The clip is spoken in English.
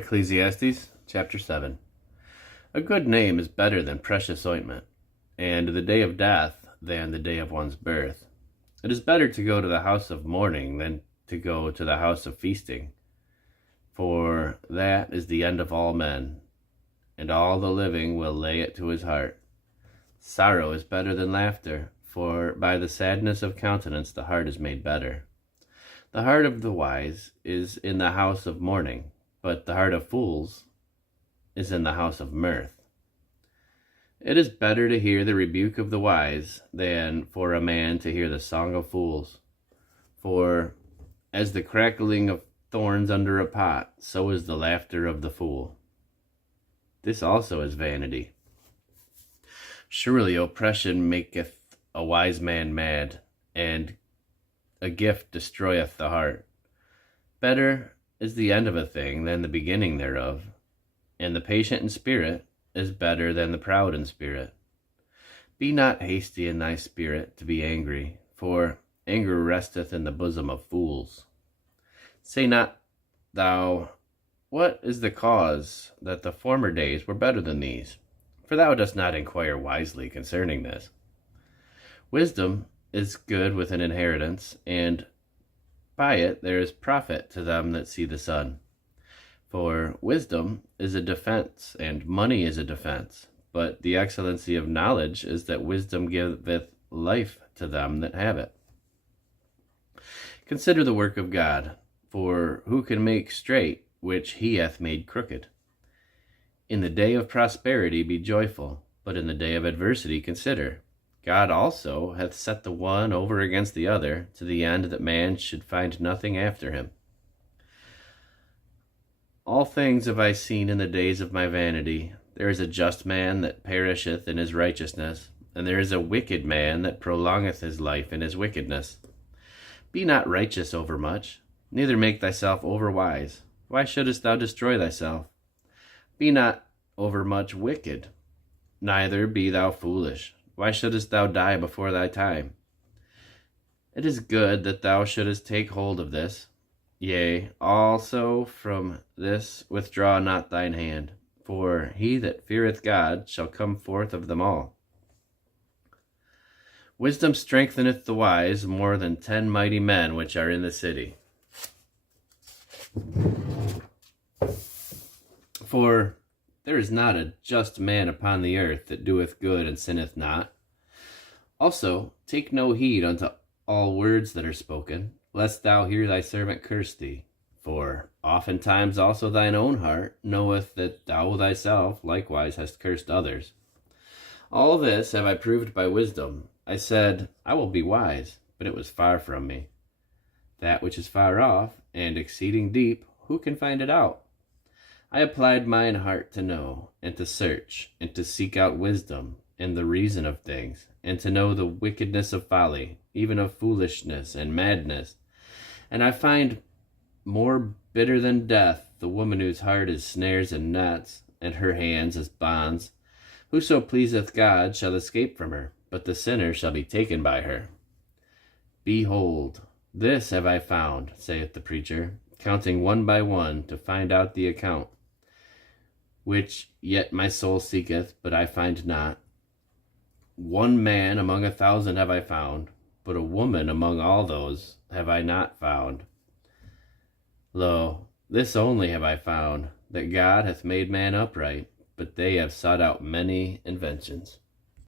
Ecclesiastes chapter 7. A good name is better than precious ointment, and the day of death than the day of one's birth. It is better to go to the house of mourning than to go to the house of feasting, for that is the end of all men, and all the living will lay it to his heart. Sorrow is better than laughter, for by the sadness of countenance the heart is made better. The heart of the wise is in the house of mourning, but the heart of fools is in the house of mirth. It is better to hear the rebuke of the wise than for a man to hear the song of fools. For as the crackling of thorns under a pot, so is the laughter of the fool. This also is vanity. Surely oppression maketh a wise man mad, and a gift destroyeth the heart. Better is the end of a thing than the beginning thereof, and the patient in spirit is better than the proud in spirit. Be not hasty in thy spirit to be angry, for anger resteth in the bosom of fools. Say not thou, what is the cause that the former days were better than these? For thou dost not inquire wisely concerning this. Wisdom is good with an inheritance, and by it there is profit to them that see the sun. For wisdom is a defense, and money is a defense. But the excellency of knowledge is that wisdom giveth life to them that have it. Consider the work of God, for who can make straight which he hath made crooked? In the day of prosperity be joyful, but in the day of adversity consider. God also hath set the one over against the other, to the end that man should find nothing after him. All things have I seen in the days of my vanity. There is a just man that perisheth in his righteousness, and there is a wicked man that prolongeth his life in his wickedness. Be not righteous overmuch, neither make thyself overwise. Why shouldest thou destroy thyself? Be not overmuch wicked, neither be thou foolish. Why shouldest thou die before thy time? It is good that thou shouldest take hold of this. Yea, also from this withdraw not thine hand, for he that feareth God shall come forth of them all. Wisdom strengtheneth the wise more than 10 mighty men which are in the city. For there is not a just man upon the earth that doeth good and sinneth not. Also, take no heed unto all words that are spoken, lest thou hear thy servant curse thee. For oftentimes also thine own heart knoweth that thou thyself likewise hast cursed others. All this have I proved by wisdom. I said, I will be wise, but it was far from me. That which is far off, and exceeding deep, who can find it out? I applied mine heart to know, and to search, and to seek out wisdom, and the reason of things, and to know the wickedness of folly, even of foolishness and madness. And I find more bitter than death the woman whose heart is snares and nets, and her hands as bonds. Whoso pleaseth God shall escape from her, but the sinner shall be taken by her. Behold, this have I found, saith the preacher, counting one by one to find out the account, which yet my soul seeketh, but I find not. One man among 1,000 have I found, but a woman among all those have I not found. Lo, this only have I found, that God hath made man upright, but they have sought out many inventions.